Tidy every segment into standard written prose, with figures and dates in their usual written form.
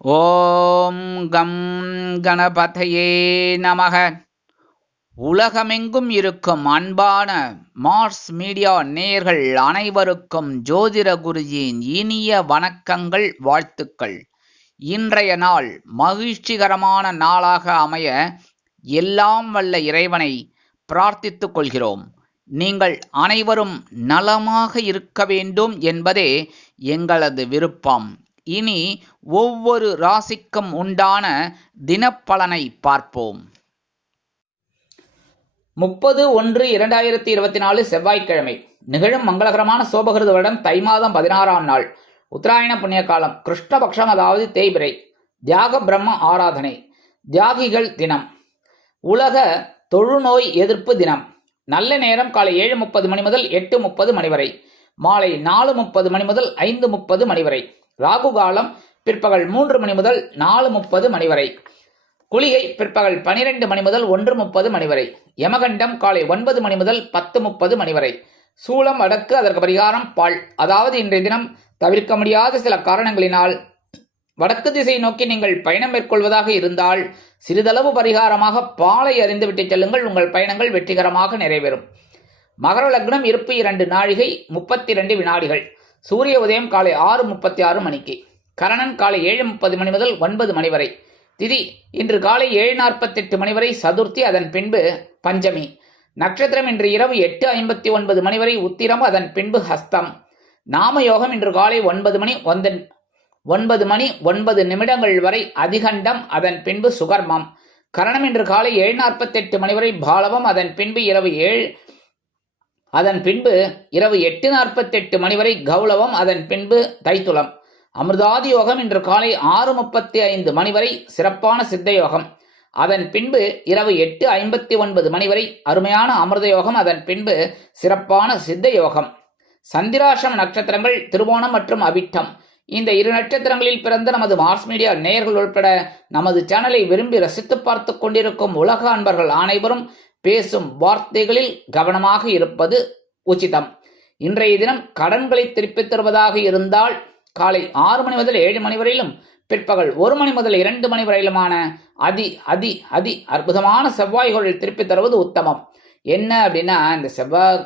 ஓம் come கணபதையே நமக. உலகமெங்கும் இருக்கும் அன்பான மார்ஸ் மீடியா நேயர்கள் அனைவருக்கும் ஜோதிட குருஜியின் இனிய வணக்கங்கள், வாழ்த்துக்கள். இன்றைய நாள் மகிழ்ச்சிகரமான நாளாக அமைய எல்லாம் வல்ல இறைவனை பிரார்த்தித்துக் கொள்கிறோம். நீங்கள் அனைவரும் நலமாக இருக்க வேண்டும் என்பதே எங்களது விருப்பம். இனி ஒவ்வொரு ராசிக்கும் உண்டான தினப்பலனை பார்ப்போம். 30/1/2024 செவ்வாய்க்கிழமை. நிகழும் மங்களகரமான சோபகிருத வருடம் தை மாதம் 16ஆம் நாள், உத்தராயண புண்ணிய காலம், கிருஷ்ணபக்ஷம், அதாவது தேய்பிறை. தியாக பிரம்ம ஆராதனை, தியாகிகள் தினம், உலக தொழுநோய் எதிர்ப்பு தினம். நல்ல நேரம் காலை 7:30 மணி முதல் 8:30 மணி வரை, மாலை 4:30 மணி முதல் 5:30 மணி வரை. ராகு காலம் பிற்பகல் 3 மணி முதல் 4:30 மணி வரை. குளிகை பிற்பகல் 12 மணி முதல் 1:30 மணி வரை. யமகண்டம் காலை 9 மணி முதல் 10:30 மணி வரை. சூலம் வடக்கு, அதற்கு பரிகாரம் பால். அதாவது இன்றைய தினம் தவிர்க்க முடியாத சில காரணங்களினால் வடக்கு திசை நோக்கி நீங்கள் பயணம் மேற்கொள்வதாக இருந்தால் சிறிதளவு பரிகாரமாக பாலை அறிந்துவிட்டு செல்லுங்கள். உங்கள் பயணங்கள் வெற்றிகரமாக நிறைவேறும். மகர லக்னம், இருப்பு 2 நாழிகை 32 வினாடிகள். சூரிய உதயம் காலை 6:36 மணிக்கு. கரணன் காலை 7:30 மணி முதல் 9 மணி வரை. திதி இன்று காலை 7:48 மணி வரை சதுர்த்தி, அதன் பின்பு பஞ்சமி. நட்சத்திரம் இன்று இரவு 8:59 மணி வரை உத்திரம், அதன் பின்பு ஹஸ்தம். நாம யோகம் இன்று காலை 9 மணி 9 நிமிடங்கள் வரை அதிகண்டம், அதன் பின்பு சுகர்மம். கரணம் இன்று காலை 7:48 மணி வரை பாலவம், அதன் பின்பு இரவு 8:48 மணி வரை கௌளவம், அதன் பின்பு தைத்துளம். அமிர்தாதி யோகம் இன்று காலை 6:35 மணி வரை சிறப்பான சித்த யோகம், அதன் பின்பு இரவு 8:59 மணி வரை அருமையான அமிர்த யோகம், அதன் பின்பு சிறப்பான சித்த யோகம். சந்திராஷ்டம நட்சத்திரங்கள் திருவோணம் மற்றும் அவிட்டம். இந்த 2 நட்சத்திரங்களில் பிறந்த நமது மார்ஸ் மீடியா நேயர்கள் உட்பட நமது சேனலை விரும்பி ரசித்து பார்த்து கொண்டிருக்கும் உலக அன்பர்கள் அனைவரும் பேசும் வார்த்தைகளில் கவனமாக இருப்பது உச்சிதம். இன்றைய தினம் கடன்களை திருப்பித் தருவதாக இருந்தால் காலை 6 மணி முதல் 7 மணி வரையிலும், பிற்பகல் 1 மணி முதல் 2 மணி வரையிலுமான அதி அற்புதமான செவ்வாய்களில் திருப்பித் தருவது உத்தமம். என்ன அப்படின்னா, இந்த செவ்வாய்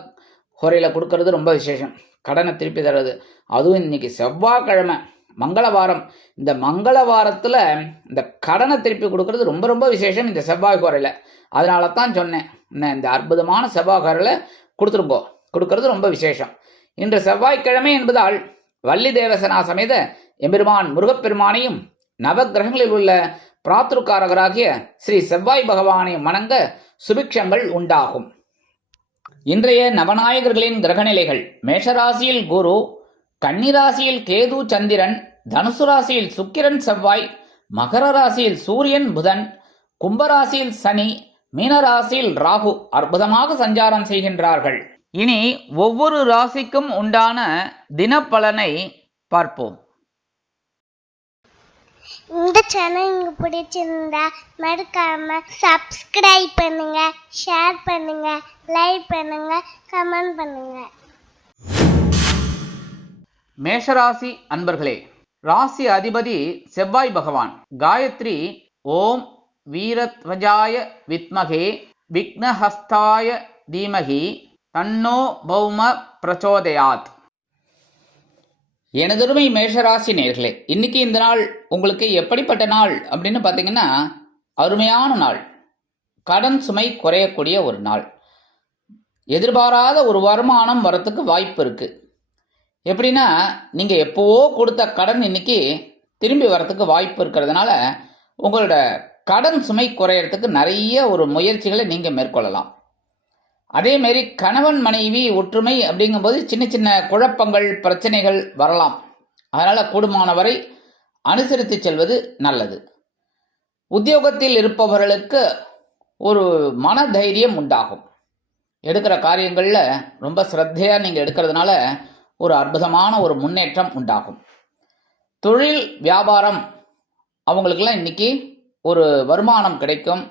ஹோரையில கொடுக்கறது ரொம்ப விசேஷம். கடனை திருப்பி தர்றது, அதுவும் இன்னைக்கு செவ்வாய்க்கிழமை மங்களவாரம். இந்த மங்களவாரத்தில் இந்த கடனை திருப்பி கொடுக்கறது ரொம்ப ரொம்ப விசேஷம் இந்த செவ்வாய் ஹோரையில். அதனால தான் சொன்னேன், இந்த அற்புதமான செவ்வாய் ஹோரையில் கொடுக்கறது ரொம்ப விசேஷம். இன்று செவ்வாய்க்கிழமை என்பதால் வள்ளி தேவசனா சமேத எம்பெருமான் முருகப்பெருமானையும் நவகிரகங்களில் உள்ள பிராத்ருக்காரகராகிய ஸ்ரீ செவ்வாய் பகவானையும் வணங்க சுபிக்ஷங்கள் உண்டாகும். இன்றைய நவநாயகர்களின் கிரகநிலைகள்: மேஷராசியில் குரு, கன்னிராசியில் கேது சந்திரன், தனுசு ராசியில் சுக்கிரன் செவ்வாய், மகர ராசியில் சூரியன் புதன், கும்பராசியில் சனி, மீனராசியில் ராகு அற்புதமாக சஞ்சாரம் செய்கின்றார்கள். இனி ஒவ்வொரு ராசிக்கும் உண்டான தினப்பலனை பார்ப்போம். இந்த சேனல் உங்களுக்கு பிடிச்சிருந்தா மறக்காம சப்ஸ்கிரைப் பண்ணுங்க, ஷேர் பண்ணுங்க, லைக் பண்ணுங்க, கமெண்ட் பண்ணுங்க. மேஷராசி அன்பர்களே, ராசி அதிபதி செவ்வாய் பகவான். காயத்ரி ஓம் வீரத்வஜாய வித்மகே விக்னஹஸ்தாய தீமகி தன்னோ பௌம பிரச்சோதயாத். எனதருமை மேஷராசி நேயர்களே, இன்னைக்கு இந்த நாள் உங்களுக்கு எப்படிப்பட்ட நாள் அப்படின்னு பார்த்தீங்கன்னா, அருமையான நாள். கடன் சுமை குறையக்கூடிய ஒரு நாள். எதிர்பாராத ஒரு வருமானம் வரத்துக்கு வாய்ப்பு இருக்கு. எப்படின்னா, நீங்கள் எப்போவோ கொடுத்த கடன் இன்னைக்கு திரும்பி வரத்துக்கு வாய்ப்பு இருக்கிறதுனால உங்களோட கடன் சுமை குறையறதுக்கு நிறைய ஒரு முயற்சிகளை நீங்கள் மேற்கொள்ளலாம். அதேமாரி கணவன் மனைவி ஒற்றுமை அப்படிங்கும்போது சின்ன சின்ன குழப்பங்கள், பிரச்சனைகள் வரலாம். அதனால் கூடுமான வரை அனுசரித்து செல்வது நல்லது. உத்தியோகத்தில் இருப்பவர்களுக்கு ஒரு மன தைரியம் உண்டாகும். எடுக்கிற காரியங்களில் ரொம்ப சிரத்தையாக நீங்கள் எடுக்கிறதுனால ஒரு அற்புதமான ஒரு முன்னேற்றம் உண்டாகும். தொழில் வியாபாரம் அவங்களுக்கெல்லாம் இன்னைக்கு ஒரு வருமானம் கிடைக்கும்.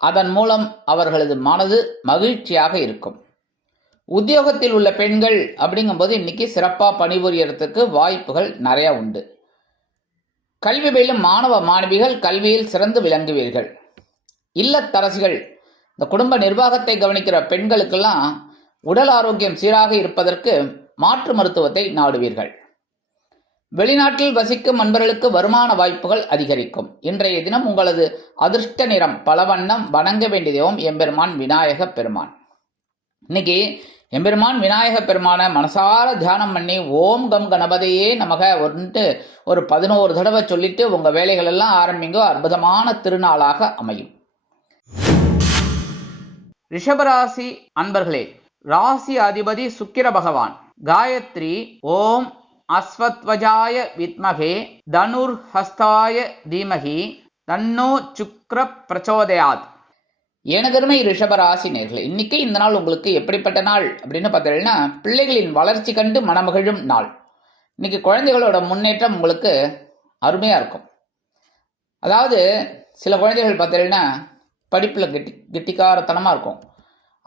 அதன் மூலம் அவர்களது மனது மகிழ்ச்சியாக இருக்கும். உத்தியோகத்தில் உள்ள பெண்கள் அப்படிங்கும்போது இன்னைக்கு சிறப்பாக பணிபுரியறதுக்கு வாய்ப்புகள் நிறையா உண்டு. கல்வி பயிலும் மாணவ மாணவிகள் கல்வியில் சிறந்து விளங்குவீர்கள். இல்லத்தரசிகள், இந்த குடும்ப நிர்வாகத்தை கவனிக்கிற பெண்களுக்கெல்லாம் உடல் ஆரோக்கியம் சீராக இருப்பதற்கு மாற்று மருத்துவத்தை நாடுவீர்கள். வெளிநாட்டில் வசிக்கும் அன்பர்களுக்கு வருமான வாய்ப்புகள் அதிகரிக்கும். இன்றைய தினம் உங்களது அதிர்ஷ்ட நிறம் பலவண்ணம். வணங்க வேண்டிய தெய்வம் எம்பெருமான் விநாயக பெருமான். இன்னைக்கு எம்பெருமான் விநாயக பெருமான மனசார தியானம் பண்ணி ஓம் கம் கணபதியே நமக ஒரு 11 தடவை சொல்லிட்டு உங்க வேலைகள் எல்லாம் ஆரம்பிங்க. அற்புதமான திருநாளாக அமையும். ரிஷபராசி அன்பர்களே, ராசி அதிபதி சுக்கிர பகவான். காயத்ரி ஓம் அஸ்வத்வஜாய வித்மகே தனுர் ஹஸ்தாய தீமகி தன்னோ சுக்ர பிரச்சோதயாத். எனதருமை ரிஷபராசி நேர்களே, இன்னைக்கு இந்த நாள் உங்களுக்கு எப்படிப்பட்ட நாள் அப்படின்னு பார்த்தீங்கன்னா, பிள்ளைகளின் வளர்ச்சி கண்டு மனமகிழும் நாள். இன்னைக்கு குழந்தைகளோட முன்னேற்றம் உங்களுக்கு அருமையாக இருக்கும். அதாவது சில குழந்தைகள் பார்த்தீங்கன்னா படிப்பில் கெட்டிக்காரத்தனமாக இருக்கும்.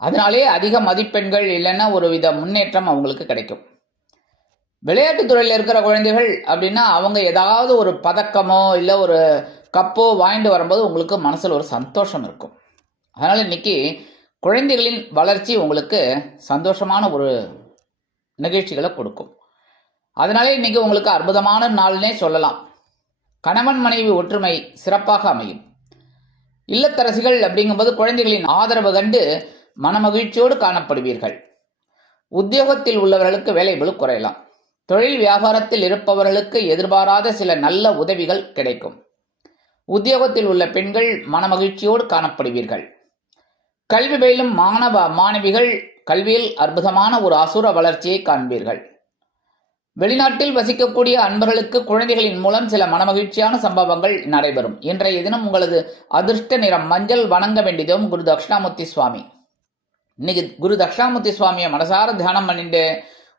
அதனாலே அதிக மதிப்பெண்கள் இல்லைன்னா ஒரு வித முன்னேற்றம் அவங்களுக்கு கிடைக்கும். விளையாட்டுத்துறையில் இருக்கிற குழந்தைகள் அப்படின்னா அவங்க ஏதாவது ஒரு பதக்கமோ இல்லை ஒரு கப்போ வாங்கிட்டு வரும்போது உங்களுக்கு மனசில் ஒரு சந்தோஷம் இருக்கும். அதனால் இன்னைக்கு குழந்தைகளின் வளர்ச்சி உங்களுக்கு சந்தோஷமான ஒரு நிகழ்ச்சிகளை கொடுக்கும். அதனாலே இன்னைக்கு உங்களுக்கு அற்புதமான நாள்னே சொல்லலாம். கணவன் மனைவி ஒற்றுமை சிறப்பாக அமையும். இல்லத்தரசிகள் அப்படிங்கும்போது குழந்தைகளின் ஆதரவு கண்டு மனமகிழ்ச்சியோடு காணப்படுவீர்கள். உத்தியோகத்தில் உள்ளவர்களுக்கு வேலைபளு குறையலாம். தொழில் வியாபாரத்தில் இருப்பவர்களுக்கு எதிர்பாராத சில நல்ல உதவிகள் கிடைக்கும். உத்தியோகத்தில் உள்ள பெண்கள் மனமகிழ்ச்சியோடு காணப்படுவீர்கள். கல்வி பயிலும் மாணவ மாணவிகள் கல்வியில் அற்புதமான ஒரு அசுர வளர்ச்சியை காண்பீர்கள். வெளிநாட்டில் வசிக்கக்கூடிய அன்பர்களுக்கு குழந்தைகளின் மூலம் சில மனமகிழ்ச்சியான சம்பவங்கள் நடைபெறும். இன்றைய தினம் உங்களது அதிர்ஷ்ட நிறம் மஞ்சள். வணங்க வேண்டியதும் குரு தட்சிணாமூர்த்தி சுவாமி. இன்னைக்கு குரு தட்சிணாமூர்த்தி சுவாமியை மனசார தியானம் பண்ணிட்டு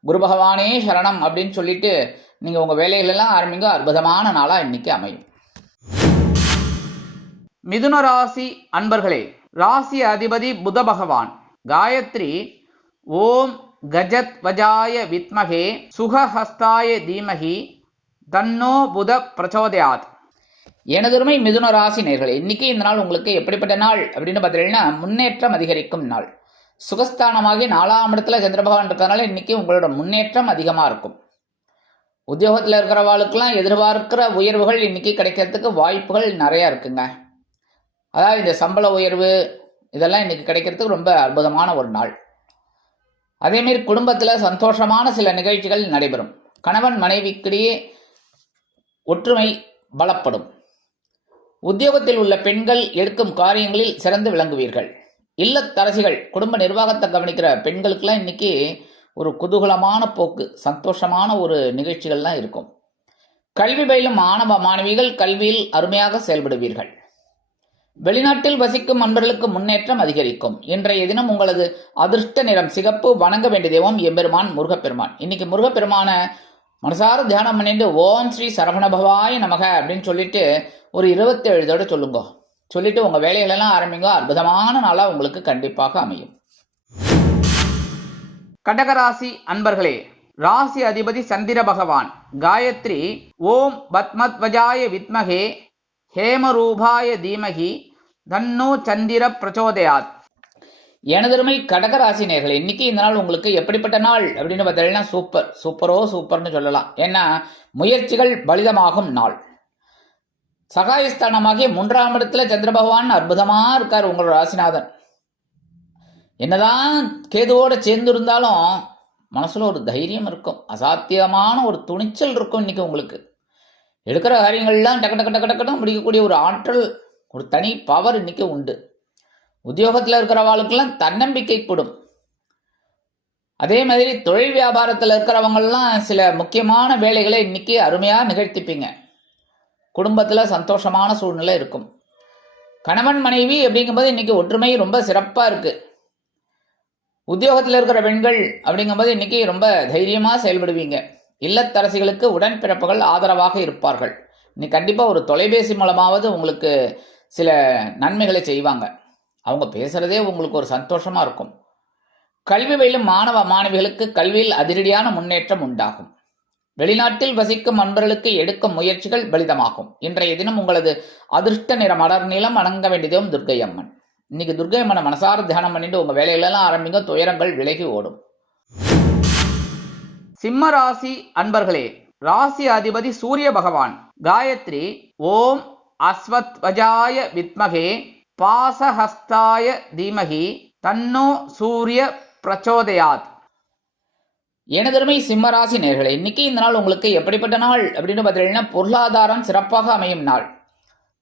குரு பகவானே சரணம் அப்படின்னு சொல்லிட்டு நீங்கள் உங்கள் வேலைகளெல்லாம் ஆரம்பிங்க. அற்புதமான நாளாக இன்னைக்கு அமையும். மிதுன ராசி அன்பர்களே, ராசி அதிபதி புத பகவான். காயத்ரி ஓம் கஜத் வஜாய வித்மகே சுகஹஸ்தாய தீமகி தன்னோ புத பிரச்சோதயாத். எனதுரிமை மிதுன ராசி நேர்களே, இன்னைக்கு இந்த நாள் உங்களுக்கு எப்படிப்பட்ட நாள் அப்படின்னு பார்த்தீங்கன்னா, முன்னேற்றம் அதிகரிக்கும் நாள். சுகஸ்தானமாகி 4ஆம் இடத்துல சந்திர பகவான் இருக்கிறதுனால இன்னைக்கு உங்களோட முன்னேற்றம் அதிகமாக இருக்கும். உத்தியோகத்தில் இருக்கிறவாளுக்கெல்லாம் எதிர்பார்க்கிற உயர்வுகள் இன்னைக்கு கிடைக்கிறதுக்கு வாய்ப்புகள் நிறையா இருக்குங்க. அதாவது இந்த சம்பள உயர்வு இதெல்லாம் இன்னைக்கு கிடைக்கிறதுக்கு ரொம்ப அற்புதமான ஒரு நாள். அதேமாரி குடும்பத்தில் சந்தோஷமான சில நிகழ்ச்சிகள் நடைபெறும். கணவன் மனைவிக்கிடையே ஒற்றுமை பலப்படும். உத்தியோகத்தில் உள்ள பெண்கள் எடுக்கும் காரியங்களில் சிறந்து விளங்குவீர்கள். இல்லத்தரசிகள் குடும்ப நிர்வாகத்தை கவனிக்கிற பெண்களுக்கெல்லாம் இன்னைக்கு ஒரு குதூகலமான போக்கு, சந்தோஷமான ஒரு நிகழ்ச்சிகள்லாம் இருக்கும். கல்வி பயிலும் மாணவ மாணவிகள் கல்வியில் அருமையாக செயல்படுவீர்கள். வெளிநாட்டில் வசிக்கும் அன்பர்களுக்கு முன்னேற்றம் அதிகரிக்கும். இன்றைய தினம் உங்களது அதிர்ஷ்ட நிறம் சிகப்பு. வணங்க வேண்டிய தெய்வம் எம்பெருமான் முருகப்பெருமான். இன்னைக்கு முருகப்பெருமான மனசார தியானம் பண்ணிட்டு ஓம் ஸ்ரீ சரவணபவாய நமக அப்படின்னு சொல்லிட்டு ஒரு 27 தடவை சொல்லுங்க. சொல்லிட்டு உங்க வேலைகளெல்லாம் ஆரம்பிங்க. அற்புதமான நாளா உங்களுக்கு கண்டிப்பாக அமையும். கடகராசி அன்பர்களே, ராசி அதிபதி சந்திர பகவான். காயத்ரி ஓம் பத்மத்வஜாய வித்மகே ஹேமரூபாய தீமகி தன்னோ சந்திர பிரச்சோதயாத். எனதருமை கடகராசி நேர்களே, இன்னைக்கு இந்த நாள் உங்களுக்கு எப்படிப்பட்ட நாள் அப்படின்னு பார்த்தீங்கன்னா சூப்பர்னு சொல்லலாம். ஏன்னா முயற்சிகள் பலிதமாகும் நாள். சகாயஸ்தானமாகிய 3ஆம் இடத்துல சந்திர பகவான் அற்புதமா இருக்கார் உங்களோட ராசிநாதன். என்னதான் கேதுவோட சேர்ந்து இருந்தாலும் மனசுல ஒரு தைரியம் இருக்கும், அசாத்தியமான ஒரு துணிச்சல் இருக்கும். இன்னைக்கு உங்களுக்கு எடுக்கிற காரியங்கள்லாம் டக்கு முடிக்கக்கூடிய ஒரு ஆற்றல், ஒரு தனி பவர் இன்னைக்கு உண்டு. உத்தியோகத்தில் இருக்கிறவாளுக்கெல்லாம் தன்னம்பிக்கை கூடும். அதே மாதிரி தொழில் வியாபாரத்தில் இருக்கிறவங்கெல்லாம் சில முக்கியமான வேலைகளை இன்னைக்கு அருமையாக நிகழ்த்திப்பீங்க. குடும்பத்தில் சந்தோஷமான சூழ்நிலை இருக்கும். கணவன் மனைவி அப்படிங்கும்போது இன்னைக்கு ஒற்றுமை ரொம்ப சிறப்பாக இருக்கு. உத்தியோகத்தில் இருக்கிற பெண்கள் அப்படிங்கும்போது இன்னைக்கு ரொம்ப தைரியமாக செயல்படுவீங்க. இல்லத்தரசிகளுக்கு உடன்பிறப்புகள் ஆதரவாக இருப்பார்கள். இன்னைக்கு கண்டிப்பாக ஒரு தொலைபேசி மூலமாவது உங்களுக்கு சில நன்மைகளை செய்வாங்க. அவங்க பேசுகிறதே உங்களுக்கு ஒரு சந்தோஷமாக இருக்கும். கல்வி பயிலும் மாணவ மாணவிகளுக்கு கல்வியில் அதிரடியான முன்னேற்றம் உண்டாகும். வெளிநாட்டில் வசிக்கும் அன்பர்களுக்கு எடுக்கும் முயற்சிகள் பலிதமாகும். இன்றைய தினம் உங்களது அதிர்ஷ்ட நிறம் அடர் நீளம். வணங்க வேண்டியதும் துர்க்கை அம்மன். இன்னைக்கு துர்க்கை அம்மனை மனசார தியானம் பண்ணிட்டு உங்க வேலையிலெல்லாம் ஆரம்பிங்க, துயரங்கள் விலகி ஓடும். சிம்ம ராசி அன்பர்களே, ராசி அதிபதி சூரிய பகவான். காயத்ரி ஓம் அஸ்வத்வஜாய வித்மகே பாசஹஸ்தாய தீமகி தன்னோ சூரிய பிரச்சோதயாத். எனதருமை சிம்மராசி நேர்களே, இன்னைக்கு இந்த நாள் உங்களுக்கு எப்படிப்பட்ட நாள் அப்படின்னு பார்த்தீங்கன்னா, பொருளாதாரம் சிறப்பாக அமையும் நாள்.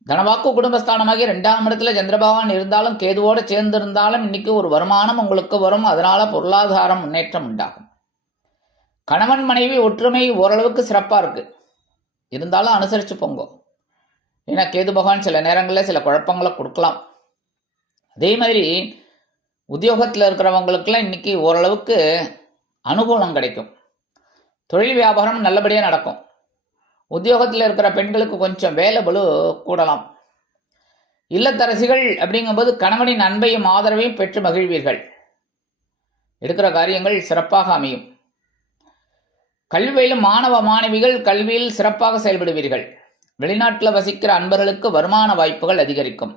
தனவாக்கு குடும்பஸ்தானமாகி 2ஆம் இடத்துல சந்திரபகவான் இருந்தாலும் கேதுவோடு சேர்ந்திருந்தாலும் இன்னைக்கு ஒரு வருமானம் உங்களுக்கு வரும். அதனால பொருளாதாரம் முன்னேற்றம் உண்டாகும். கணவன் மனைவி ஒற்றுமை ஓரளவுக்கு சிறப்பாக இருக்கு, இருந்தாலும் அனுசரித்து போங்க. ஏன்னா கேது பகவான் சில நேரங்களில் சில குழப்பங்களை கொடுக்கலாம். அதே மாதிரி உத்தியோகத்தில் இருக்கிறவங்களுக்கெல்லாம் இன்னைக்கு ஓரளவுக்கு அனுகூலம் கிடைக்கும். தொழில் வியாபாரம் நல்லபடியாக நடக்கும். உத்தியோகத்தில் இருக்கிற பெண்களுக்கு கொஞ்சம் வேலை பளு கூடலாம். இல்லத்தரசிகள் அப்படிங்கும்போது கணவனின் அன்பையும் ஆதரவையும் பெற்று மகிழ்வீர்கள். எடுக்கிற காரியங்கள் சிறப்பாக அமையும். கல்வியிலும் மாணவ மாணவிகள் கல்வியில் சிறப்பாக செயல்படுவீர்கள். வெளிநாட்டில் வசிக்கிற அன்பர்களுக்கு வருமான வாய்ப்புகள் அதிகரிக்கும்.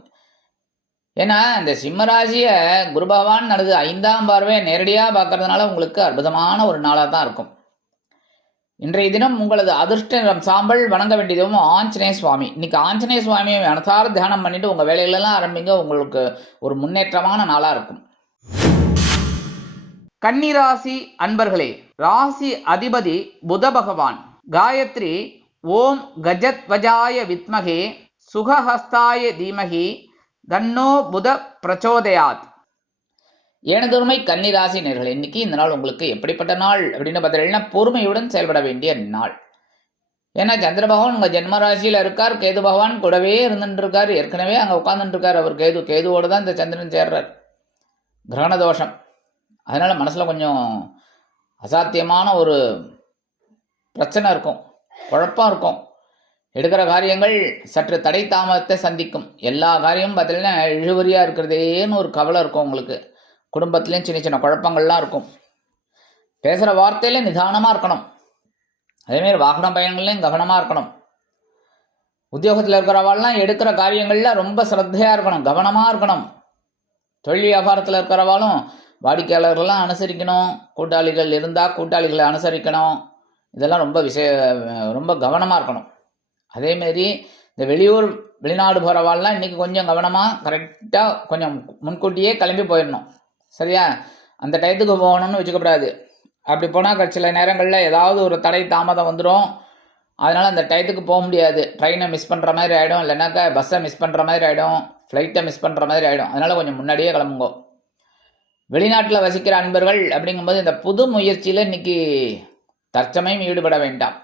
ஏன்னா இந்த சிம்மராசியை குரு பகவான் நடந்து 5ஆம் பார்வை நேரடியாக பார்க்கறதுனால உங்களுக்கு அற்புதமான ஒரு நாளாக தான் இருக்கும். இன்றைய தினம் உங்களது அதிர்ஷ்ட நிறம் சாம்பல். வணங்க வேண்டியதும் ஆஞ்சநேய சுவாமி. இன்னைக்கு ஆஞ்சநேய சுவாமியை மனசார தியானம் பண்ணிட்டு உங்க வேலைகளெல்லாம் ஆரம்பிங்க, உங்களுக்கு ஒரு முன்னேற்றமான நாளாக இருக்கும். கன்னிராசி அன்பர்களே, ராசி அதிபதி புத பகவான். காயத்ரி ஓம் கஜத்வஜாய வித்மகே சுகஹஸ்தாய தீமகி தன்னோ புத பிரச்சோதயாத். எனதொருமை கன்னிராசி நேர்களே, இன்னைக்கு இந்த நாள் உங்களுக்கு எப்படிப்பட்ட நாள் அப்படின்னு பார்த்தீங்கன்னா, பொறுமையுடன் செயல்பட வேண்டிய நாள். ஏன்னா சந்திர பகவான் உங்க ஜென்மராசியில் இருக்கார். கேது பகவான் கூடவே இருந்துட்டு இருக்கார். ஏற்கனவே அங்கே உட்காந்துட்டு இருக்கார். அவர் கேதுவோடு தான் இந்த சந்திரன் சேர்றார். கிரகண தோஷம். அதனால மனசுல கொஞ்சம் அசாத்தியமான ஒரு பிரச்சனை இருக்கும், குழப்பம் இருக்கும். எடுக்கிற காரியங்கள் சற்று தடை தாமதத்தை சந்திக்கும். எல்லா காரியமும் பார்த்தீங்கன்னா இழுவரியாக இருக்கிறதேன்னு ஒரு கவலை இருக்கும் உங்களுக்கு. குடும்பத்துலேயும் சின்ன சின்ன குழப்பங்கள்லாம் இருக்கும். பேசுகிற வார்த்தையில நிதானமாக இருக்கணும். அதேமாரி வாகன பயணங்கள்லையும் கவனமாக இருக்கணும். உத்தியோகத்தில் இருக்கிறவாள்லாம் எடுக்கிற காரியங்களில் ரொம்ப சிரத்தையாக இருக்கணும், கவனமாக இருக்கணும். தொழில் வியாபாரத்தில் இருக்கிறவாலும் வாடிக்கையாளர்கள்லாம் அனுசரிக்கணும். கூட்டாளிகள் இருந்தால் கூட்டாளிகளை அனுசரிக்கணும். இதெல்லாம் ரொம்ப கவனமாக இருக்கணும். அதேமாரி இந்த வெளிநாடு போகிறவாள்லாம் இன்றைக்கி கொஞ்சம் கவனமாக கரெக்டாக கொஞ்சம் முன்கூட்டியே கிளம்பி போயிடணும். சரியா? அந்த டயத்துக்கு போகணும்னு வச்சுக்கப்படாது. அப்படி போனால் சில நேரங்களில் ஏதாவது ஒரு தடை தாமதம் வந்துடும். அதனால் அந்த டயத்துக்கு போக முடியாது. ட்ரெயினை மிஸ் பண்ணுற மாதிரி ஆகிடும், இல்லைனாக்கா பஸ்ஸை மிஸ் பண்ணுற மாதிரி ஆகிடும், ஃப்ளைட்டை மிஸ் பண்ணுற மாதிரி ஆகிடும். அதனால் கொஞ்சம் முன்னாடியே கிளம்புங்க. வெளிநாட்டில் வசிக்கிற அன்பர்கள் அப்படிங்கும்போது இந்த புது முயற்சியில் இன்னைக்கு தற்சமயம் ஈடுபட வேண்டாம்.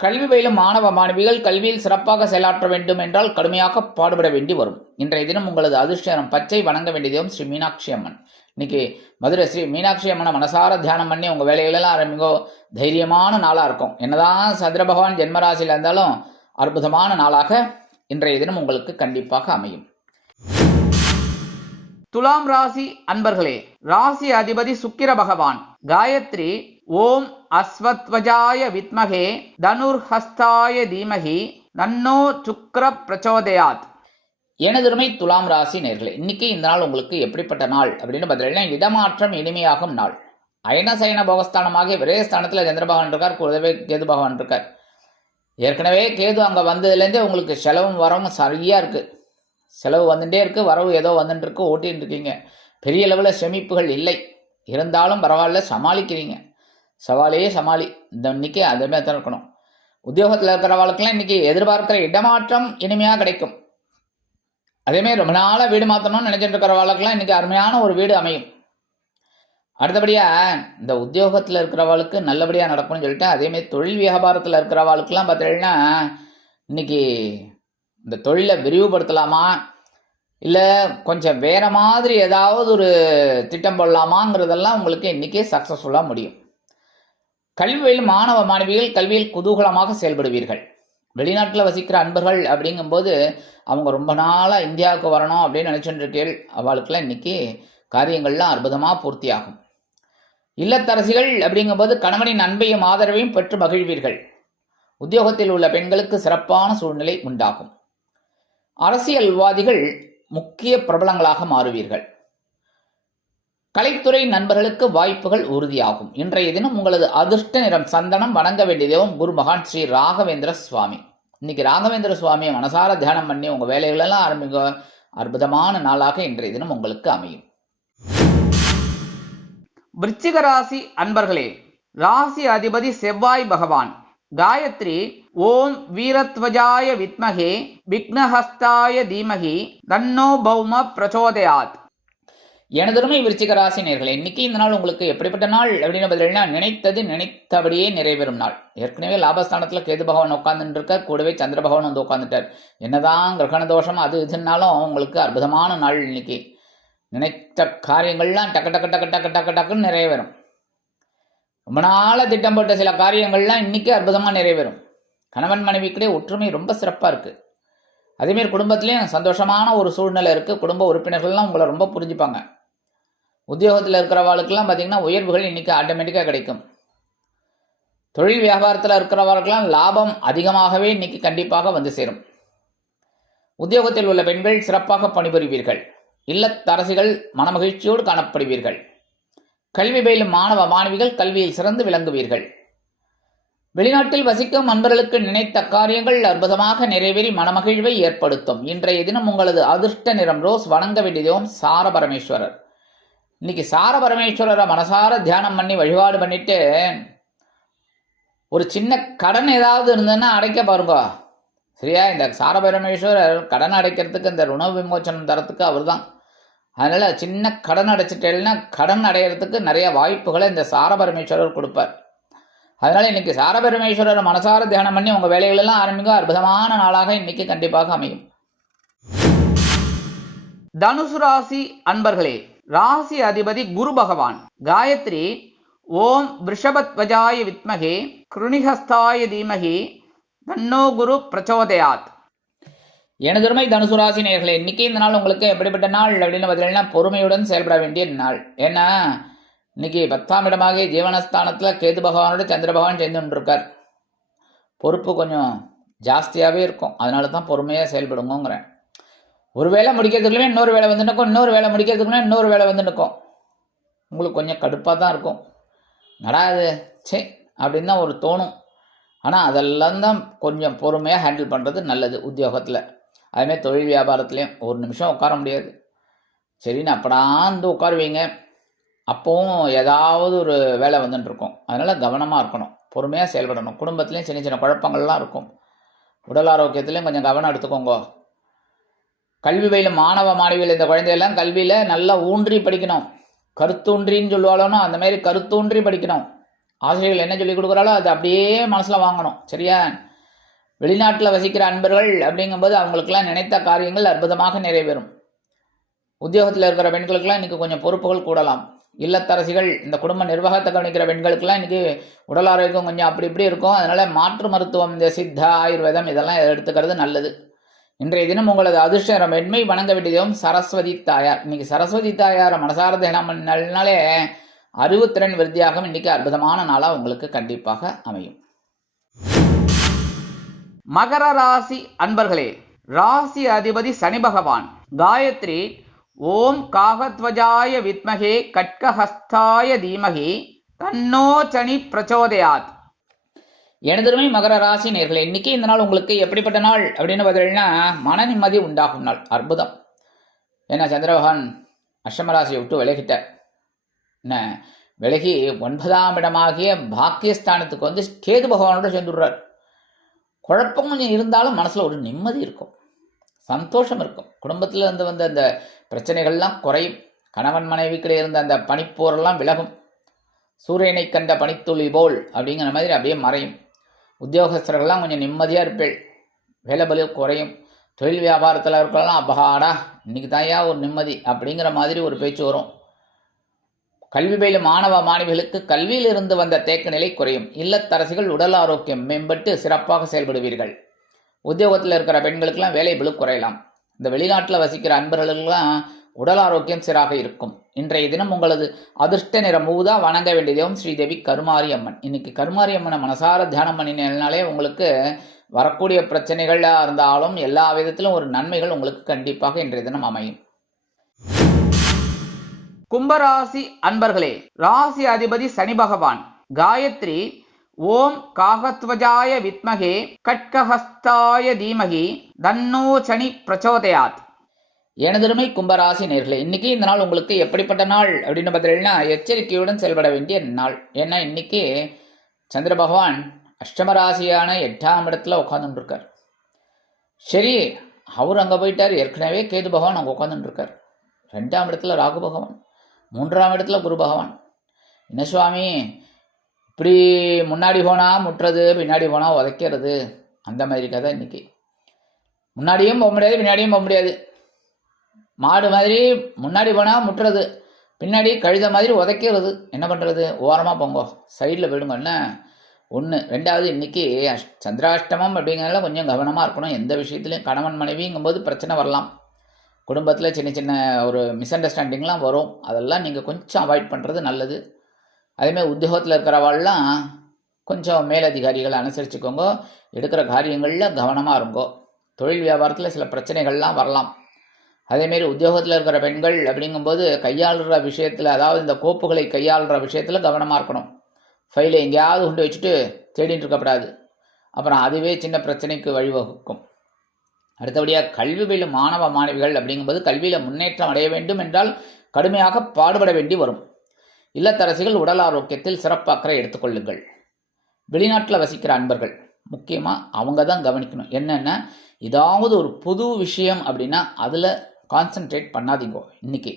கல்வி பயிலும் மாணவ மாணவிகள் கல்வியில் சிறப்பாக செயலாற்ற வேண்டும் என்றால் கடுமையாக பாடுபட வேண்டி வரும். இன்றைய தினம் உங்களது அதிர்ஷ்டம் பச்சை. வணங்க வேண்டியதும் ஸ்ரீ மீனாட்சி அம்மன். இன்னைக்கு மதுரை ஸ்ரீ மீனாட்சி அம்மனை மனசார தியானம் பண்ணி உங்கள் வேலைகளெல்லாம் ஆரம்பிங்கோ. தைரியமான நாளாக இருக்கும். என்னதான் சந்திர பகவான் ஜென்மராசியில் இருந்தாலும் அற்புதமான நாளாக இன்றைய தினம் உங்களுக்கு கண்டிப்பாக அமையும். துலாம் ராசி அன்பர்களே, ராசி அதிபதி சுக்கிர பகவான். காயத்ரி ஓம் அஸ்வத்வஜாய வித்மகே தனுர்ஹஸ்தாய தீமகி தன்னோ சுக்கிர பிரச்சோதயாத். எனதருமை துலாம் ராசி நேர்களே, இன்னைக்கு இந்த நாள் உங்களுக்கு எப்படிப்பட்ட நாள் அப்படின்னு பார்த்தீங்கன்னா, இடமாற்றம் இனிமையாகும் நாள். அயனசயன போகஸ்தானமாக விரயஸ்தானத்தில் சந்திர பகவான் இருக்கார், கூடவே கேது பகவான் இருக்கார். ஏற்கனவே கேது அங்கே வந்ததுலேருந்தே உங்களுக்கு செலவும் வரவும் சரியாக இருக்குது. செலவு வந்துட்டே இருக்குது, வரவு ஏதோ வந்துட்டு இருக்கு, ஓட்டின்னு இருக்கீங்க. பெரிய அளவில் சேமிப்புகள் இல்லை, இருந்தாலும் பரவாயில்ல, சமாளிக்கிறீங்க. சவாலையே சமாளி. இந்த இன்னைக்கு அதேமாதிரி தான் இருக்கணும். உத்தியோகத்தில் இருக்கிறவர்களுக்கெல்லாம் இன்னைக்கு எதிர்பார்க்கிற இடமாற்றம் இனிமையாக கிடைக்கும். அதேமாதிரி ரொம்ப நாளாக வீடு மாற்றணும்னு நினைச்சிட்டு இருக்கிறவர்களுக்கெல்லாம் இன்னைக்கு அருமையான ஒரு வீடு அமையும். அடுத்தபடியாக இந்த உத்தியோகத்தில் இருக்கிறவளுக்கு நல்லபடியாக நடக்கும்னு சொல்லிட்டு, அதேமாதிரி தொழில் வியாபாரத்தில் இருக்கிறவளுக்கெல்லாம் பார்த்தீங்கன்னா இன்னைக்கு இந்த தொழிலை விரிவுபடுத்தலாமா, இல்லை கொஞ்சம் வேற மாதிரி ஏதாவது ஒரு திட்டம் போடலாமாங்கிறதெல்லாம் உங்களுக்கு இன்றைக்கே சக்ஸஸ்ஃபுல்லாக முடியும். கல்வியில் மாணவ மாணவிகள் கல்வியில் குதூகலமாக செயல்படுவீர்கள். வெளிநாட்டில் வசிக்கிற அன்பர்கள் அப்படிங்கும்போது அவங்க ரொம்ப நாளாக இந்தியாவுக்கு வரணும் அப்படின்னு நினச்சிட்டு இருக்கீர்கள். அவளுக்கெல்லாம் இன்றைக்கி காரியங்கள்லாம் அற்புதமாக பூர்த்தியாகும். இல்லத்தரசிகள் அப்படிங்கும்போது கணவனின் அன்பையும் ஆதரவையும் பெற்று மகிழ்வீர்கள். உத்தியோகத்தில் உள்ள பெண்களுக்கு சிறப்பான சூழ்நிலை உண்டாகும். அரசியல்வாதிகள் முக்கிய பிரபலங்களாக மாறுவீர்கள். கலைத்துறை நண்பர்களுக்கு வாய்ப்புகள் உறுதியாகும். இன்றைய தினம் உங்களது அதிர்ஷ்ட நிறம் சந்தனம். வணங்க வேண்டிய தெய்வம் குரு மகான் ஸ்ரீ ராகவேந்திர சுவாமி. இன்னைக்கு ராகவேந்திர சுவாமியை மனசார தியானம் பண்ணி உங்க வேலைகளெல்லாம் ஆரம்பிங்க. அற்புதமான நாளாக இன்றைய தினம் உங்களுக்கு அமையும். விருச்சிக ராசி அன்பர்களே, ராசி அதிபதி செவ்வாய் பகவான். காயத்ரி ஓம் வீரத்வஜாய வித்மகே விக்னஹஸ்தாய தீமகி தன்னோ பௌம பிரச்சோதயாத். எனதருமை விருச்சிக ராசி நேயர்களே, இன்னைக்கு இந்த நாள் உங்களுக்கு எப்படிப்பட்ட நாள் அப்படின்னு பதிலா நினைத்தது நினைத்தபடியே நிறைவேறும் நாள். ஏற்கனவே லாபஸ்தானத்தில் கேது பகவான் உட்கார்ந்துட்டு இருக்க, கூடவே சந்திர பகவான் வந்து உட்காந்துட்டார். என்னதான் கிரகண தோஷம் அது இதுனாலும் உங்களுக்கு அற்புதமான நாள். இன்னைக்கு நினைத்த காரியங்கள்லாம் டக்கு டக்கு டக்கு டக்கு டக்கு டக்குன்னு நிறைவேறும். ரொம்ப நாளாக திட்டம் போட்ட சில காரியங்கள்லாம் இன்னைக்கு அற்புதமாக நிறைவேறும். கணவன் மனைவிக்கிட்டே ஒற்றுமை ரொம்ப சிறப்பாக இருக்குது. அதேமாரி குடும்பத்துலேயும் சந்தோஷமான ஒரு சூழ்நிலை இருக்குது. குடும்ப உறுப்பினர்கள்லாம் உங்களை ரொம்ப புரிஞ்சுப்பாங்க. உத்தியோகத்தில் இருக்கிறவாளுக்கெல்லாம் பார்த்தீங்கன்னா உயர்வுகள் இன்னைக்கு ஆட்டோமேட்டிக்காக கிடைக்கும். தொழில் வியாபாரத்தில் இருக்கிறவர்களுக்கெல்லாம் லாபம் அதிகமாகவே இன்னைக்கு கண்டிப்பாக வந்து சேரும். உத்தியோகத்தில் உள்ள பெண்கள் சிறப்பாக பணிபுரிவீர்கள். இல்லத்தரசிகள் மனமகிழ்ச்சியோடு காணப்படுவீர்கள். கல்வி பயிலும் மாணவ மாணவிகள் கல்வியில் சிறந்து விளங்குவீர்கள். வெளிநாட்டில் வசிக்கும் அன்பர்களுக்கு நினைத்த காரியங்கள் அற்புதமாக நிறைவேறி மனமகிழ்வை ஏற்படுத்தும். இன்றைய தினம் உங்களது அதிர்ஷ்ட நிறம் ரோஸ். வணங்க வேண்டியதும் சார பரமேஸ்வரர். இன்னைக்கு சார பரமேஸ்வரரை மனசார தியானம் பண்ணி வழிபாடு பண்ணிட்டு ஒரு சின்ன கடன் ஏதாவது இருந்ததுன்னா அடைக்க பாருங்க. சரியா? இந்த சார பரமேஸ்வரர் கடன் அடைக்கிறதுக்கு, இந்த ருண விமோச்சனம் தரத்துக்கு அவர் தான். அதனால சின்ன கடன் அடைச்சிட்டேன்னா கடன் அடையிறதுக்கு நிறைய வாய்ப்புகளை இந்த சார பரமேஸ்வரர் கொடுப்பார். அதனால இன்னைக்கு சார பரமேஸ்வரரை மனசார தியானம் பண்ணி உங்க வேலைகளெல்லாம் ஆரம்பிங்க. அற்புதமான நாளாக இன்னைக்கு கண்டிப்பாக அமையும். தனுசு ராசி அன்பர்களே, ராசி அதிபதி குரு பகவான். காயத்ரி ஓம் விருஷபத்வஜாய வித்மகே கிருணிஹஸ்தாய தீமகி தன்னோ குரு பிரச்சோதயாத். எனதுமை தனுசு ராசி நேயர்களே, இன்னைக்கு இந்த நாள் உங்களுக்கு எப்படிப்பட்ட நாள் அப்படின்னு பார்த்தீங்கன்னா பொறுமையுடன் செயல்பட வேண்டிய நாள். ஏன்னா இன்னைக்கு 10ஆம் இடமாக ஜீவனஸ்தானத்தில் கேது பகவானோட சந்திர பகவான் சேர்ந்து இருக்கார். பொறுப்பு கொஞ்சம் ஜாஸ்தியாகவே இருக்கும். அதனால தான் பொறுமையாக செயல்படுங்கிறேன். ஒரு வேலை முடிக்கிறதுக்குள்ளே இன்னொரு வேலை வந்து நிற்கும், இன்னொரு வேலை முடிக்கிறதுக்குள்ளே இன்னொரு வேலை வந்து நிற்கும். உங்களுக்கு கொஞ்சம் கடுப்பாக தான் இருக்கும். நடாது சே அப்படின்னு தான் ஒரு தோணும். ஆனால் அதெல்லாம் தான் கொஞ்சம் பொறுமையாக ஹேண்டில் பண்ணுறது நல்லது உத்தியோகத்தில். அதுமாதிரி தொழில் வியாபாரத்துலேயும் ஒரு நிமிஷம் உட்கார முடியாது. சரின்னு அப்படாந்து உட்காருவீங்க. அப்போவும் ஏதாவது ஒரு வேலை வந்துட்டுருக்கும். அதனால் கவனமாக இருக்கணும், பொறுமையாக செயல்படணும். குடும்பத்துலேயும் சின்ன சின்ன குழப்பங்கள்லாம் இருக்கும். உடல் ஆரோக்கியத்துலேயும் கொஞ்சம் கவனம் எடுத்துக்கோங்க. கல்வி பயிலும் மாணவ மாணவிகள் இந்த குழந்தையெல்லாம் கல்வியில் நல்லா ஊன்றி படிக்கணும். கருத்தூன்றின்னு சொல்லுவாளோன்னா அந்த மாதிரி கருத்தூன்றி படிக்கணும். ஆசிரியர்கள் என்ன சொல்லி கொடுக்குறாலோ அது அப்படியே மனசில் வாங்கணும். சரியா? வெளிநாட்டில் வசிக்கிற அன்பர்கள் அப்படிங்கும்போது அவங்களுக்கெல்லாம் நினைத்த காரியங்கள் அற்புதமாக நிறைவேறும். உத்தியோகத்தில் இருக்கிற பெண்களுக்கெல்லாம் இன்றைக்கி கொஞ்சம் பொறுப்புகள் கூடலாம். இல்லத்தரசிகள் இந்த குடும்ப நிர்வாகத்தை கவனிக்கிற பெண்களுக்கெல்லாம் இன்றைக்கி உடல் ஆரோக்கியம் கொஞ்சம் அப்படி இப்படி இருக்கும். அதனால் மாற்று மருத்துவம், இந்த சித்தா ஆயுர்வேதம் இதெல்லாம் எடுத்துக்கிறது நல்லது. இன்றைய தினம் உங்களது அதிர்ஷ்டம் வெண்மை. வணங்க வேண்டியதும் சரஸ்வதி தாயார். இன்னைக்கு சரஸ்வதி தாயார் மனசார தியானம் பண்ணாலே அறிவுத்திறன் விருத்தியாகும். இன்னைக்கு அற்புதமான நாளாக உங்களுக்கு கண்டிப்பாக அமையும். மகர ராசி அன்பர்களே, ராசி அதிபதி சனி பகவான். காயத்ரி ஓம் காகத்வஜாய வித்மகே கட்கஹஸ்தாய தீமகி தன்னோ சனி பிரச்சோதயாத். எனதுமே மகர ராசி நேயர்களே, இன்னைக்கு இந்த நாள் உங்களுக்கு எப்படிப்பட்ட நாள் அப்படின்னு பார்த்தீங்கன்னா மன நிம்மதி உண்டாகும் நாள். அற்புதம். ஏன்னா சந்திர பகவான் அஷ்டம ராசியை விட்டு விலகிட்டார். என்ன விலகி 9ஆம் இடமாகிய பாக்கியஸ்தானத்துக்கு வந்து கேது பகவானோட சேர்ந்துடுறார். குழப்பம் கொஞ்சம் இருந்தாலும் மனசில் ஒரு நிம்மதி இருக்கும், சந்தோஷம் இருக்கும். குடும்பத்தில் இருந்து வந்த அந்த பிரச்சனைகள்லாம் குறையும். கணவன் மனைவிக்கிட்ட இருந்த அந்த பனிப்போரெல்லாம் விலகும். சூரியனை கண்ட பனித்துளி போல் அப்படிங்கிற மாதிரி அப்படியே மறையும். உத்தியோகஸ்தர்கள்லாம் கொஞ்சம் நிம்மதியாக இருப்பேள். வேலை பலு குறையும். தொழில் வியாபாரத்தில் இருக்கலாம் அபகாடா இன்னைக்கு தாயா ஒரு நிம்மதி அப்படிங்கிற மாதிரி ஒரு பேச்சு வரும். கல்வி பயிலும் மாணவ மாணவிகளுக்கு கல்வியில் இருந்து வந்த தேக்க நிலை குறையும். இல்லத்தரசிகள் உடல் ஆரோக்கியம் மேம்பட்டு சிறப்பாக செயல்படுவீர்கள். உத்தியோகத்தில் இருக்கிற பெண்களுக்கெல்லாம் வேலை பளு குறையலாம். இந்த வெளிநாட்டில் வசிக்கிற அன்பர்களுக்கெல்லாம் உடல் ஆரோக்கியம் சீராக இருக்கும். இன்றைய தினம் உங்களது அதிர்ஷ்ட நிறம் ஊதா. வணங்க வேண்டிய தெய்வம் ஸ்ரீதேவி கருமாரி அம்மன். இன்னைக்கு கருமாரி அம்மனை மனசார தியானம் பண்ணினாலே உங்களுக்கு வரக்கூடிய பிரச்சனைகளாக இருந்தாலும் எல்லா விதத்திலும் ஒரு நன்மைகள் உங்களுக்கு கண்டிப்பாக இன்றைய தினம் அமையும். கும்பராசி அன்பர்களே, ராசி அதிபதி சனி பகவான். காயத்ரி ஓம் காகத்வஜாய வித்மகே கட்கஹஸ்தாய தீமகி தன்னோ சனி பிரச்சோதயாத். எனதருமை கும்பராசி நேர்களே, இன்னைக்கு இந்த நாள் உங்களுக்கு எப்படிப்பட்ட நாள் அப்படின்னு பார்த்தீங்கன்னா எச்சரிக்கையுடன் செயல்பட வேண்டிய நாள். ஏன்னா இன்னைக்கு சந்திர பகவான் அஷ்டமராசியான 8ஆம் இடத்துல உட்காந்துட்டு இருக்கார். சரி, அவர் அங்கே போயிட்டார். ஏற்கனவே கேது பகவான் அங்கே உட்காந்துட்டு இருக்கார். 2ஆம் இடத்துல ராகு பகவான், 3ஆம் இடத்துல குரு பகவான். என்ன சுவாமி இப்படி முன்னாடி போனால் முட்டுறது, பின்னாடி போனால் உதைக்கிறது, அந்த மாதிரி கதை இன்னைக்கு. முன்னாடியும் போக முடியாது, பின்னாடியும் போக முடியாது. மாடு மாதிரி முன்னாடி போனால் முட்டுறது, பின்னாடி கழுத மாதிரி உதைக்கிறது. என்ன பண்ணுறது? ஓரமாக போங்க, சைடில் போயிடுங்க. என்ன ஒன்று. 2வது, இன்றைக்கி சந்திராஷ்டமம் அப்படிங்கிறதுல கொஞ்சம் கவனமாக இருக்கணும். எந்த விஷயத்துலையும் கணவன் மனைவிங்கும்போது பிரச்சனை வரலாம். குடும்பத்தில் சின்ன சின்ன ஒரு மிஸ் அண்டர்ஸ்டாண்டிங்லாம் வரும். அதெல்லாம் நீங்கள் கொஞ்சம் அவாய்ட் பண்ணுறது நல்லது. அதேமாதிரி உத்தியோகத்தில் இருக்கிறவாள்லாம் கொஞ்சம் மேலதிகாரிகளை அனுசரிச்சுக்கோங்க. எடுக்கிற காரியங்களில் கவனமாக இருங்கோ. தொழில் வியாபாரத்தில் சில பிரச்சனைகள்லாம் வரலாம். அதேமாரி உத்தியோகத்தில் இருக்கிற பெண்கள் அப்படிங்கும்போது கையாளுற விஷயத்தில், அதாவது இந்த கோப்புகளை கையாளுற விஷயத்தில் கவனமாக இருக்கணும். ஃபைலை எங்கேயாவது கொண்டு வச்சுட்டு தேடிட்டு இருக்கக்கூடாது. அப்புறம் அதுவே சின்ன பிரச்சனைக்கு வழிவகுக்கும். அடுத்தபடியாக கல்வி பயிலும் மாணவ மாணவிகள் அப்படிங்கும்போது கல்வியில் முன்னேற்றம் அடைய வேண்டும் என்றால் கடுமையாக பாடுபட வேண்டி வரும். இல்லத்தரசிகள் உடல் ஆரோக்கியத்தில் சிறப்பு அக்கறை எடுத்துக்கொள்ளுங்கள். வெளிநாட்டில் வசிக்கிற அன்பர்கள் முக்கியமாக அவங்க தான் கவனிக்கணும். என்னென்ன ஏதாவது ஒரு புது விஷயம் அப்படின்னா அதில் கான்சன்ட்ரேட் பண்ணாதீங்க இன்றைக்கி.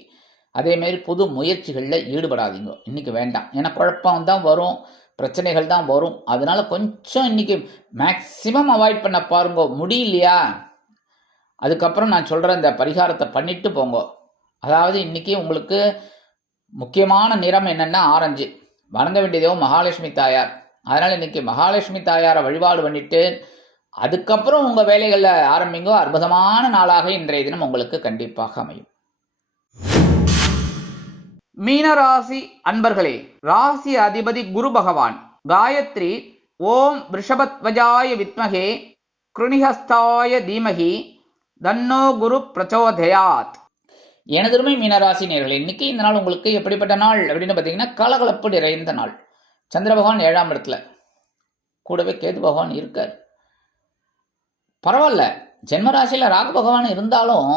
அதேமாரி புது முயற்சிகளில் ஈடுபடாதீங்க இன்றைக்கி, வேண்டாம். ஏன்னா குழப்பம் தான் வரும், பிரச்சனைகள் தான் வரும். அதனால் கொஞ்சம் இன்றைக்கி மேக்சிமம் அவாய்ட் பண்ண பாருங்க. முடியலையா, அதுக்கப்புறம் நான் சொல்கிற இந்த பரிகாரத்தை பண்ணிட்டு போங்க. அதாவது இன்றைக்கி உங்களுக்கு முக்கியமான நிறம் என்னென்னா ஆரஞ்சு. வணங்க வேண்டியதோ மகாலட்சுமி தாயார். அதனால் இன்றைக்கி மகாலட்சுமி தாயாரை வழிபாடு பண்ணிவிட்டு அதுக்கப்புறம் உங்கள் வேலைகளில் ஆரம்பிங்கோ. அற்புதமான நாளாக இன்றைய தினம் உங்களுக்கு கண்டிப்பாக அமையும். மீனராசி அன்பர்களே, ராசி அதிபதி குரு பகவான். காயத்ரி ஓம் ரிஷபத்வஜாய வித்மகே கிருணிஹஸ்தாய தீமகி தன்னோ குரு பிரச்சோதயாத். எனதுமே மீனராசி நேர்களே, இன்னைக்கு இந்த நாள் உங்களுக்கு எப்படிப்பட்ட நாள் அப்படின்னு பார்த்தீங்கன்னா கலகலப்பு நிறைந்த நாள். சந்திர பகவான் 7ஆம் இடத்துல, கூடவே கேது பகவான் இருக்கார். பரவாயில்ல, ஜென்மராசியில் ராகு பகவான் இருந்தாலும்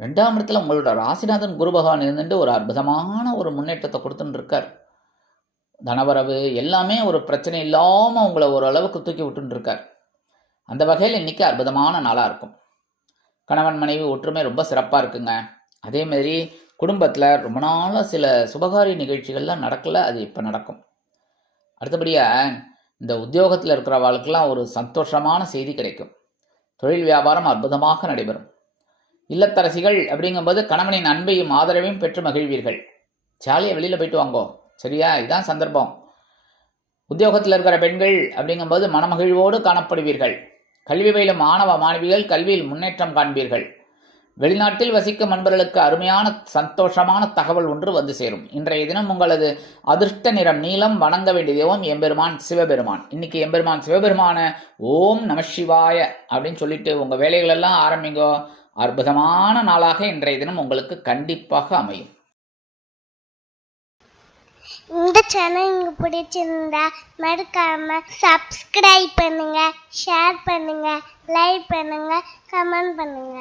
2ஆம் இடத்துல உங்களோட ராசிநாதன் குரு பகவான் இருந்துட்டு ஒரு அற்புதமான ஒரு முன்னேற்றத்தை கொடுத்துட்டு இருக்கார். தனவரவு எல்லாமே ஒரு பிரச்சனை இல்லாமல் உங்களை ஓரளவுக்கு தூக்கி விட்டுன்னு இருக்கார். அந்த வகையில் இன்னைக்கு அற்புதமான நாளாக இருக்கும். கணவன் மனைவி ஒற்றுமை ரொம்ப சிறப்பாக இருக்குங்க. அதேமாரி குடும்பத்தில் ரொம்ப நாளாக சில சுபகாரிய நிகழ்ச்சிகள்லாம் நடக்கலை, அது இப்போ நடக்கும். அடுத்தபடியாக இந்த உத்தியோகத்தில் இருக்கிறவர்களுக்கெல்லாம் ஒரு சந்தோஷமான செய்தி கிடைக்கும். தொழில் வியாபாரம் அற்புதமாக நடைபெறும். இல்லத்தரசிகள் அப்படிங்கும்போது கணவனின் அன்பையும் ஆதரவையும் பெற்று மகிழ்வீர்கள். ஜாலியாக வெளியில் போயிட்டு வாங்கோ, சரியா? இதுதான் சந்தர்ப்பம். உத்தியோகத்தில் இருக்கிற பெண்கள் அப்படிங்கும்போது மனமகிழ்வோடு காணப்படுவீர்கள். கல்வி பயிலும் மாணவ மாணவிகள் கல்வியில் முன்னேற்றம் காண்பீர்கள். வெளிநாட்டில் வசிக்கும் நண்பர்களுக்கு அருமையான சந்தோஷமான தகவல் ஒன்று வந்து சேரும். இன்றைய தினம் உங்களது அதிர்ஷ்ட நிறம் நீலம். வணங்க வேண்டிய தெய்வம் எம்பெருமான் சிவபெருமான். இன்னைக்கு எம்பெருமான் சிவபெருமான ஓம் நம சிவாய அப்படின்னு சொல்லிட்டு உங்கள் வேலைகளெல்லாம் ஆரம்பிங்கோ. அற்புதமான நாளாக இன்றைய தினம் உங்களுக்கு கண்டிப்பாக அமையும். இந்த சேனல் உங்களுக்கு பிடிச்சிருந்தா மறக்காம சப்ஸ்கிரைப் பண்ணுங்க, ஷேர் பண்ணுங்க, லைக் பண்ணுங்க, கமெண்ட் பண்ணுங்க.